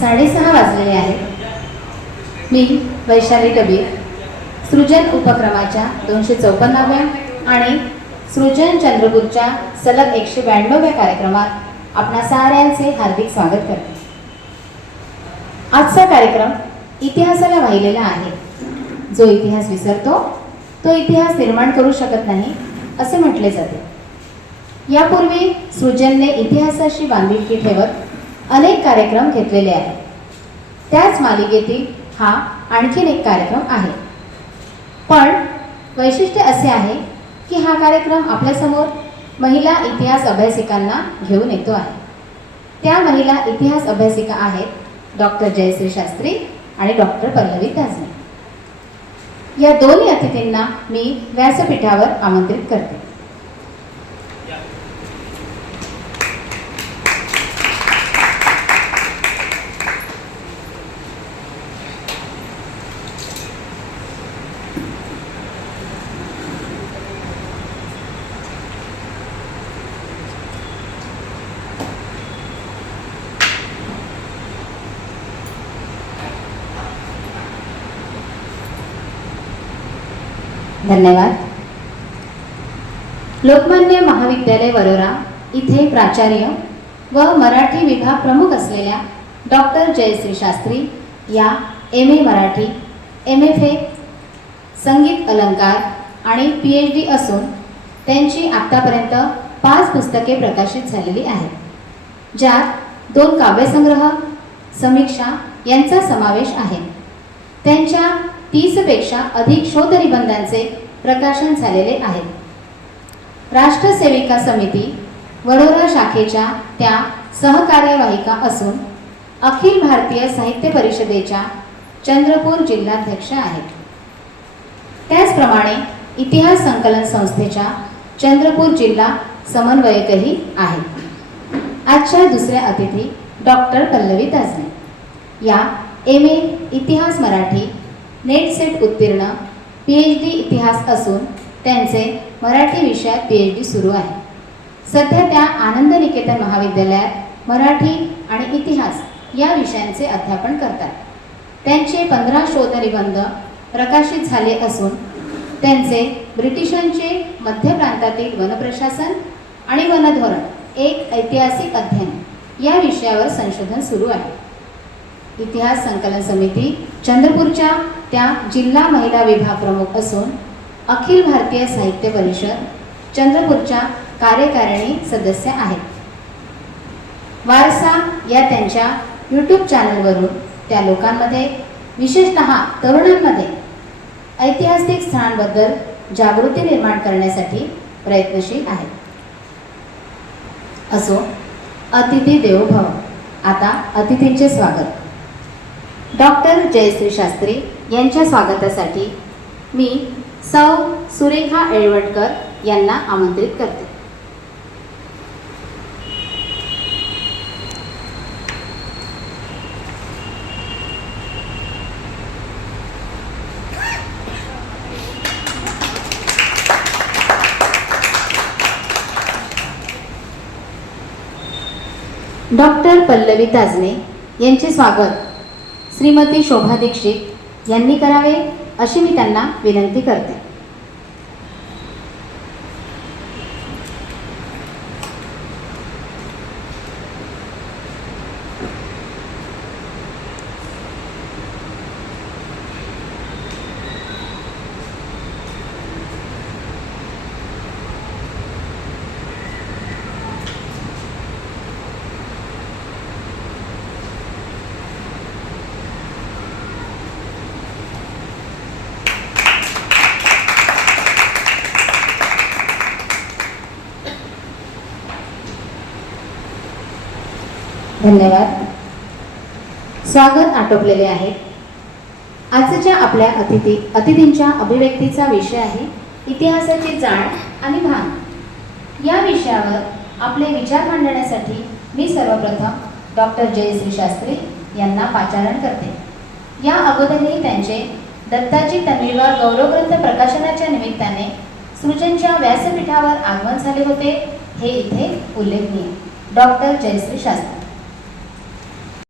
साडेसहा वाजलेले आहेत. मी वैशाली कबीर सृजन उपक्रमाच्या दोनशे चौपन्नाव्या आणि सृजन चंद्रपूरच्या सलग एकशे ब्याण्णव्या कार्यक्रमात आपणा साऱ्यांचे हार्दिक स्वागत करते. आजचा कार्यक्रम इतिहासाला वाहिलेला आहे. जो इतिहास विसरतो तो इतिहास निर्माण करू शकत नाही असे म्हटले जाते. यापूर्वी सृजनने इतिहासाशी बांधिलकी ठेवत अनेक कार्यक्रम घेतलेले आहेत. त्याच मालिकेतील हा आणखीन एक कार्यक्रम आहे. पण वैशिष्ट्य असे आहे की हा कार्यक्रम आपल्यासमोर महिला इतिहास अभ्यासिकांना घेऊन येतो आहे. त्या महिला इतिहास अभ्यासिका आहेत डॉक्टर जयश्री शास्त्री आणि डॉक्टर पल्लवी ताजने या दोन्ही अतिथींना मी व्यासपीठावर आमंत्रित करते. धन्यवाद. लोकमान्य महाविद्यालय वरोरा इथे प्राचार्य व मराठी विभाग प्रमुख असलेल्या डॉक्टर जयश्री शास्त्री या M A Marathi M F A संगीत अलंकार आणि पी एच डी असून त्यांची आत्तापर्यंत पाच पुस्तके प्रकाशित झालेली आहेत. ज्यात दोन काव्यसंग्रह समीक्षा यांचा समावेश आहे. त्यांच्या तीसपेक्षा अधिक शोधनिबंधांचे प्रकाशन झालेले आहेत राष्ट्रसेविका समिती वडोदरा शाखेच्या त्या सहकार्यवाहिका असून अखिल भारतीय साहित्य परिषदेच्या चंद्रपूर जिल्हाध्यक्ष आहेत. त्याचप्रमाणे इतिहास संकलन संस्थेच्या चंद्रपूर जिल्हा समन्वयकही आहेत आजच्या दुसऱ्या अतिथी डॉक्टर पल्लवी दासने. या एम ए इतिहास मराठी नेट सेट उत्तीर्ण पी एच डी इतिहास असून त्यांचे मराठी विषयात पी एच डी सुरू आहे. सध्या त्या आनंद निकेतन महाविद्यालयात मराठी आणि इतिहास या विषयांचे अध्यापन करतात. त्यांचे पंधरा शोधनिबंध प्रकाशित झाले असून त्यांचे ब्रिटिशांचे मध्य प्रांतातील वनप्रशासन आणि वनधोरण एक ऐतिहासिक अध्ययन या विषयावर संशोधन सुरू आहे. इतिहास संकलन समिती चंद्रपूरच्या त्या जिल्हा महिला विभाग प्रमुख असून अखिल भारतीय साहित्य परिषद चंद्रपूरच्या कार्यकारिणी सदस्य आहेत. वारसा या त्यांच्या यूट्यूब चॅनलवरून त्या लोकांमध्ये विशेषत तरुणांमध्ये ऐतिहासिक स्थळांबद्दल जागृती निर्माण करण्यासाठी प्रयत्नशील आहेत. असो अतिथी देवो भव आता अतिथींचे स्वागत. डॉक्टर जयश्री शास्त्री यांच्या स्वागतासाठी मी सौ सुरेखा एळवटकर यांना आमंत्रित करते. डॉक्टर पल्लवी ताजने यांचे स्वागत श्रीमती शोभा दीक्षित यांनी करावे अशी मी त्यांना विनंती करते. धन्यवाद. स्वागत आटोपलेले आहे. आजच्या आपल्या अतिथी अतिथींच्या अभिव्यक्तीचा विषय आहे इतिहासाची जाण आणि भान. या विषयावर आपले विचार मांडण्यासाठी मी सर्वप्रथम डॉक्टर जयश्री शास्त्री यांना पाचारण करते. या अगोदरही त्यांचे दत्ताजी तन्वीवर गौरवग्रंथ प्रकाशनाच्या निमित्ताने सृजनच्या व्यासपीठावर आगमन झाले होते हे इथे उल्लेखनीय. डॉक्टर जयश्री शास्त्री.